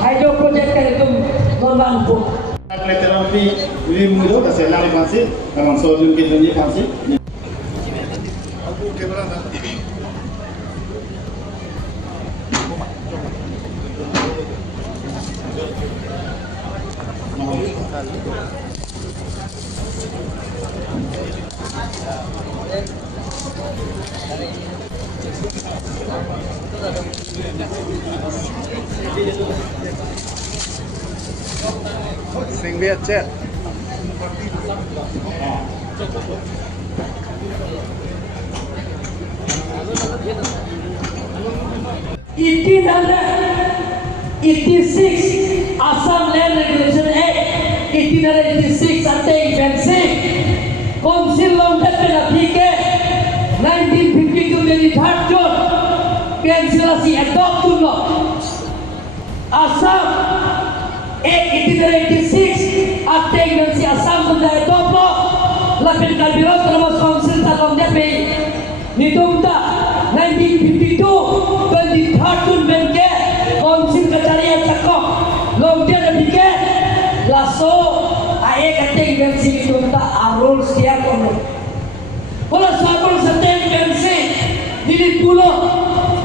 hydro project kan itu non mampu. Terapi ini mudah kasi lang ipansi, naman sodium kita ni ipansi. Sing Viet Jet. Iti 86 Assam Land Regulation Act 1886 ateng pensi Council long that applique 1952 dari third June pensilasi adopt to law Assam Act 1886 ateng pensi Assam sudah adopt law lapin kalbirot termas council talong that be nitumta 1952 23rd June benke council kacarian cakok long dia debike laso ae kateng bensi nitumta arul setia kono wala sabul sateng bensi dilit pulo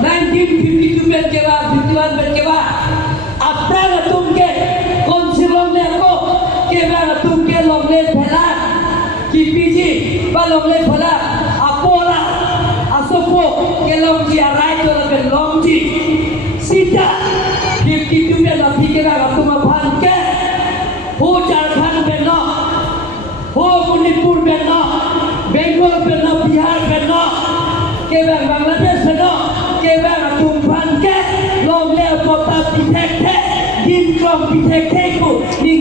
1952 benke ba 51 benke ba apra tumke council long ne ko ke ba tumke long le phela kipiji ba long le phela apola asopo kelong ji arai to le long ji sita 52 be la phike ba tuma phan ke ho Jharkhand be no ho Manipur be no Bengal be no Bihar be no ke ba Bangladesh be no ke ba tum phan ke long le kota pithek the din krom pithek the ko ni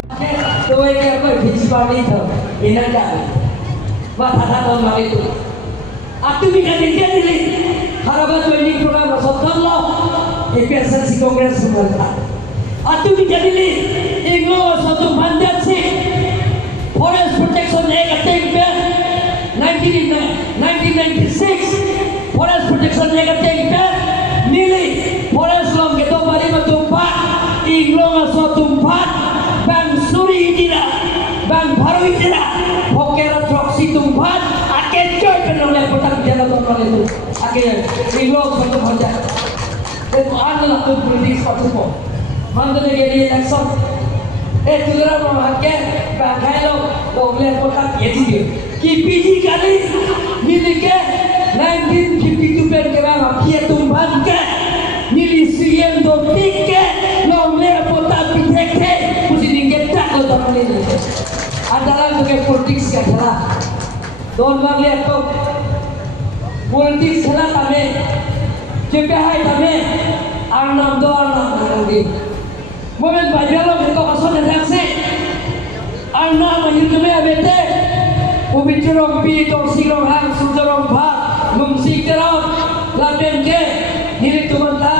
to e ke ko bhijwa ni tho ina ka wa tha tha ma itu Aku bisa dikendali harapan training program Rasulullah PSSC Kongres semua. Aku bisa dikendali Inglo satu mandat sih Forest Protection Act ateng 1996 Forest Protection Act ateng nili Forest long keto bari matumpat Inglo matumpat bang suri dira bang baru dira hokera troksi tumpat kecoy penoleh petang jalan penoleh itu akhirnya Inglo satu hoja itu adalah tuh politik satu po mantan dari election tudra memakai pakai lo boleh petang ya dia KPG kali miliknya 1952 berkira mafia tumban ke milisian dotik ke lo boleh petang pitek mesti dinggetak lo teman ini adalah sebagai politik sekarang Don Bangladesh ko politik खेला तमे जगह है तमे आर्नाम दो आर्नाम करेंगे मोमेंट बाजारों में तो असर है से आर्नाम हिंदू में बेटे वो बिचरों पी तो सिरों हाथ सुजरों भाग मुंशी करो लापें के निरित बंदा